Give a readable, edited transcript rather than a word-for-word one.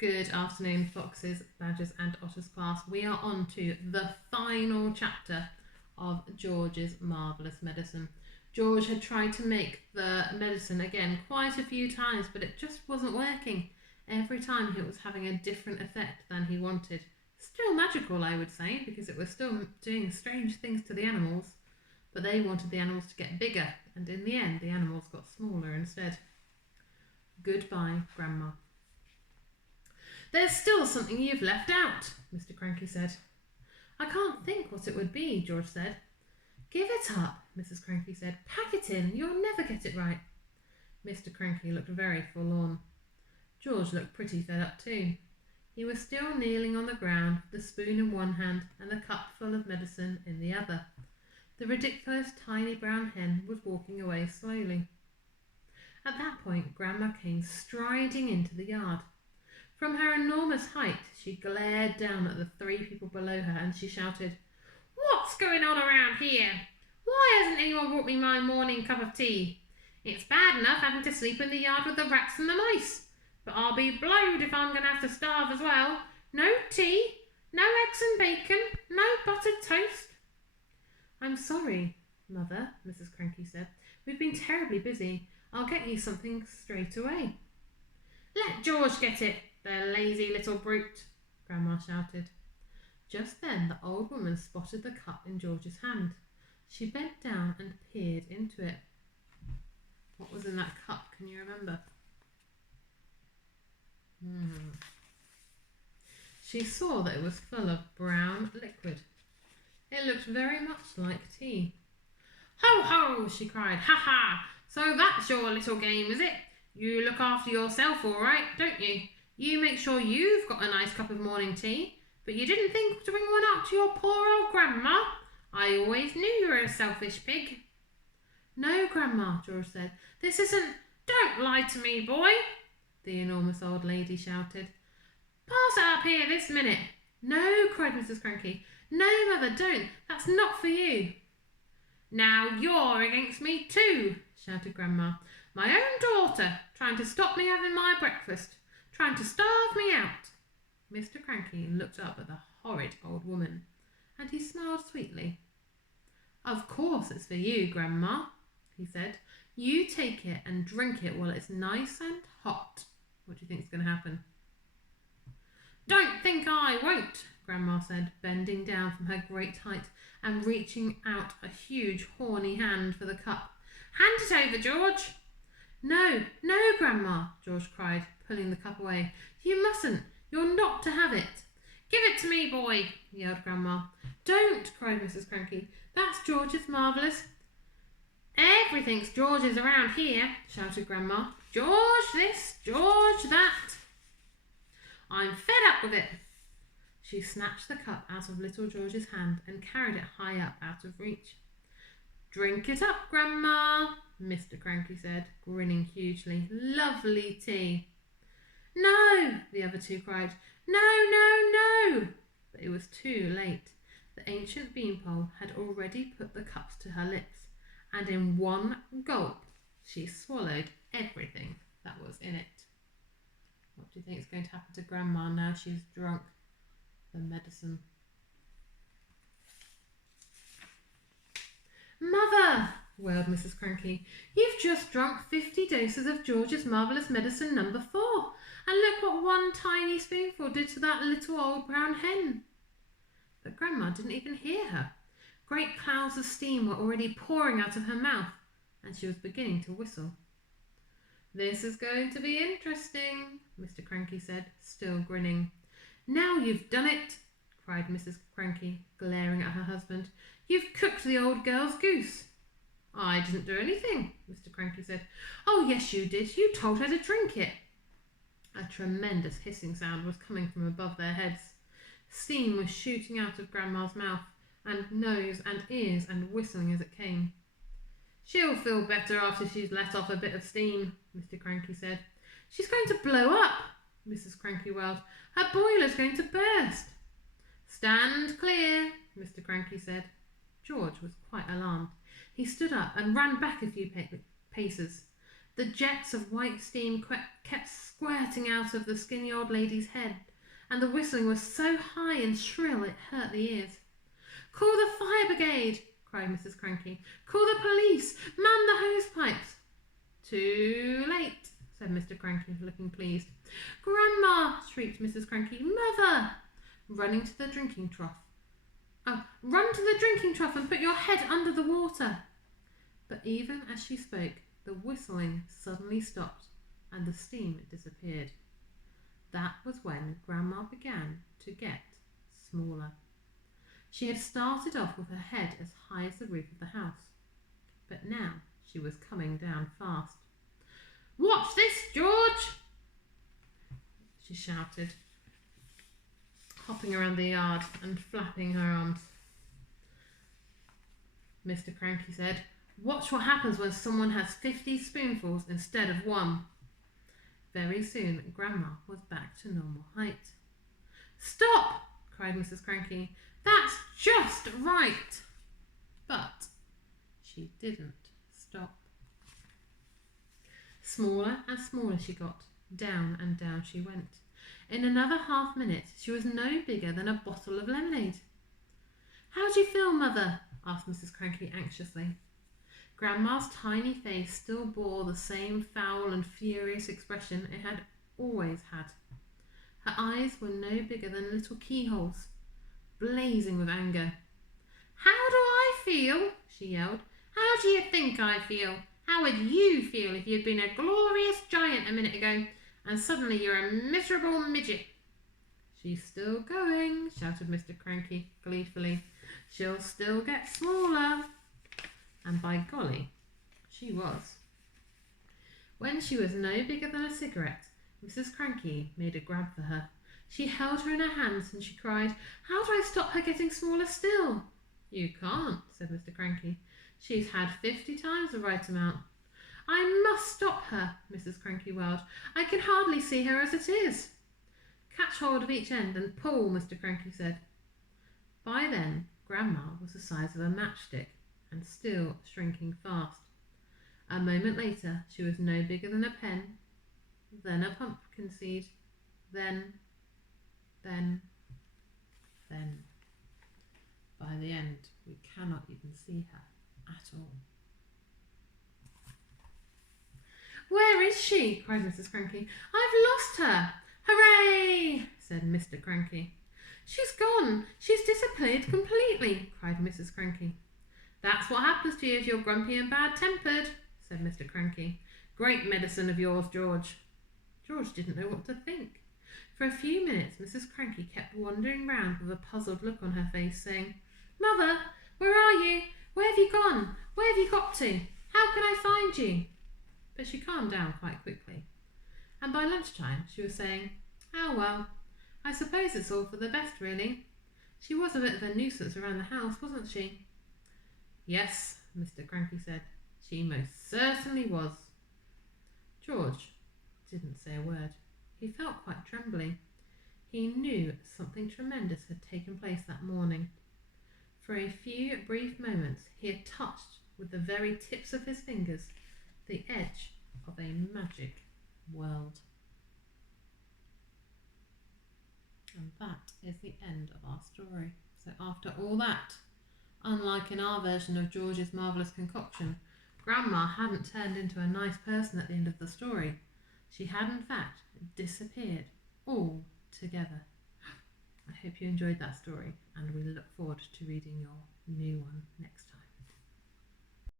Good afternoon, foxes, badgers and otters class. We are on to the final chapter of George's Marvellous Medicine. George had tried to make the medicine again quite a few times, but it just wasn't working. Every time it was having a different effect than he wanted. Still magical, I would say, because it was still doing strange things to the animals. But they wanted the animals to get bigger, and in the end the animals got smaller instead. Goodbye, Grandma. There's still something you've left out, Mr. Cranky said. I can't think what it would be, George said. Give it up, Mrs. Cranky said. Pack it in, you'll never get it right. Mr. Cranky looked very forlorn. George looked pretty fed up too. He was still kneeling on the ground, the spoon in one hand and the cup full of medicine in the other. The ridiculous tiny brown hen was walking away slowly. At that point, Grandma came striding into the yard. From her enormous height, she glared down at the three people below her and she shouted, What's going on around here? Why hasn't anyone brought me my morning cup of tea? It's bad enough having to sleep in the yard with the rats and the mice, but I'll be blowed if I'm going to have to starve as well. No tea, no eggs and bacon, no buttered toast. I'm sorry, Mother, Mrs. Cranky said. We've been terribly busy. I'll get you something straight away. Let George get it, the lazy little brute, Grandma shouted. Just then the old woman spotted the cup in George's hand. She bent down and peered into it. What was in that cup? Can you remember? She saw that it was full of brown liquid. It looked very much like tea. Ho, ho, she cried. Ha, ha! So that's your little game, is it? You look after yourself all right, don't you? You make sure you've got a nice cup of morning tea, but you didn't think to bring one out to your poor old Grandma. I always knew you were a selfish pig. No, Grandma, George said. This isn't... Don't lie to me, boy, the enormous old lady shouted. Pass it up here this minute. No, cried Mrs. Cranky. No, Mother, don't. That's not for you. Now you're against me too, shouted Grandma. My own daughter, trying to stop me having my breakfast, trying to starve me out. Mr. Cranky looked up at the horrid old woman, and he smiled sweetly. Of course it's for you, Grandma, he said. You take it and drink it while it's nice and hot. What do you think is going to happen? Don't think I won't, Grandma said, bending down from her great height and reaching out a huge horny hand for the cup. Hand it over, George. No, no, Grandma, George cried, pulling the cup away. You mustn't. You're not to have it. Give it to me, boy, yelled Grandma. Don't, cried Mrs. Cranky. That's George's Marvellous. Everything's George's around here, shouted Grandma. George this, George that. I'm fed up with it. She snatched the cup out of little George's hand and carried it high up out of reach. Drink it up, Grandma, Mr. Cranky said, grinning hugely. Lovely tea. No, the other two cried. No, no, no. But it was too late. The ancient beanpole had already put the cups to her lips, and in one gulp she swallowed everything that was in it. What do you think is going to happen to Grandma now she's drunk the medicine? Mother, wailed Mrs. Cranky, you've just drunk 50 doses of George's Marvellous Medicine No. 4, and look what one tiny spoonful did to that little old brown hen. But Grandma didn't even hear her. Great clouds of steam were already pouring out of her mouth, and she was beginning to whistle. This is going to be interesting, Mr. Cranky said, still grinning. Now you've done it, cried Mrs. Cranky, glaring at her husband. You've cooked the old girl's goose. I didn't do anything, Mr. Cranky said. Oh, yes, you did. You told her to drink it. A tremendous hissing sound was coming from above their heads. Steam was shooting out of Grandma's mouth and nose and ears and whistling as it came. She'll feel better after she's let off a bit of steam, Mr. Cranky said. She's going to blow up, Mrs. Cranky wailed. Her boiler's going to burst. Stand clear, Mr. Cranky said. George was quite alarmed. He stood up and ran back a few paces. The jets of white steam kept squirting out of the skinny old lady's head, and the whistling was so high and shrill it hurt the ears. "Call the fire brigade!" cried Mrs. Cranky. "Call the police! Man the hose pipes!" "Too late," said Mr. Cranky, looking pleased. "Grandma!" shrieked Mrs. Cranky. "Mother!" Running to the drinking trough. "Oh, run to the drinking trough and put your head under the water." But even as she spoke, the whistling suddenly stopped and the steam disappeared. That was when Grandma began to get smaller. She had started off with her head as high as the roof of the house, but now she was coming down fast. "Watch this, George!" she shouted, hopping around the yard and flapping her arms. Mr. Cranky said, "Watch what happens when someone has 50 spoonfuls instead of one." Very soon, Grandma was back to normal height. "Stop!" cried Mrs. Cranky. "That's just right." But she didn't stop. Smaller and smaller she got. Down and down she went. In another half-minute, she was no bigger than a bottle of lemonade. "How do you feel, Mother?" asked Mrs. Cranky anxiously. Grandma's tiny face still bore the same foul and furious expression it had always had. Her eyes were no bigger than little keyholes, blazing with anger. "How do I feel?" she yelled. "How do you think I feel? How would you feel if you'd been a glorious giant a minute ago, and suddenly you're a miserable midget?" "She's still going," shouted Mr. Cranky gleefully. "She'll still get smaller." And by golly, she was. When she was no bigger than a cigarette, Mrs. Cranky made a grab for her. She held her in her hands and she cried, "How do I stop her getting smaller still?" "You can't," said Mr. Cranky. "She's had 50 times the right amount." "I must stop her," Mrs. Cranky wailed. "I can hardly see her as it is." "Catch hold of each end and pull," Mr. Cranky said. By then, Grandma was the size of a matchstick and still shrinking fast. A moment later, she was no bigger than a pen, then a pumpkin seed, then. By the end, we cannot even see her at all. "Where is she?" cried Mrs. Cranky. "I've lost her." "Hooray!" said Mr. Cranky. "She's gone. She's disappeared completely," cried Mrs. Cranky. "That's what happens to you if you're grumpy and bad-tempered," said Mr. Cranky. "Great medicine of yours, George." George didn't know what to think. For a few minutes, Mrs. Cranky kept wandering round with a puzzled look on her face, saying, "Mother, where are you? Where have you gone? Where have you got to? How can I find you?" But she calmed down quite quickly. And by lunchtime, she was saying, "Oh, well, I suppose it's all for the best, really. She was a bit of a nuisance around the house, wasn't she?" "Yes," Mr. Cranky said, "she most certainly was." George didn't say a word. He felt quite trembling. He knew something tremendous had taken place that morning. For a few brief moments he had touched with the very tips of his fingers the edge of a magic world. And that is the end of our story. So after all that, unlike in our version of George's Marvellous Concoction, Grandma hadn't turned into a nice person at the end of the story. She had in fact disappeared altogether. I hope you enjoyed that story, and we look forward to reading your new one.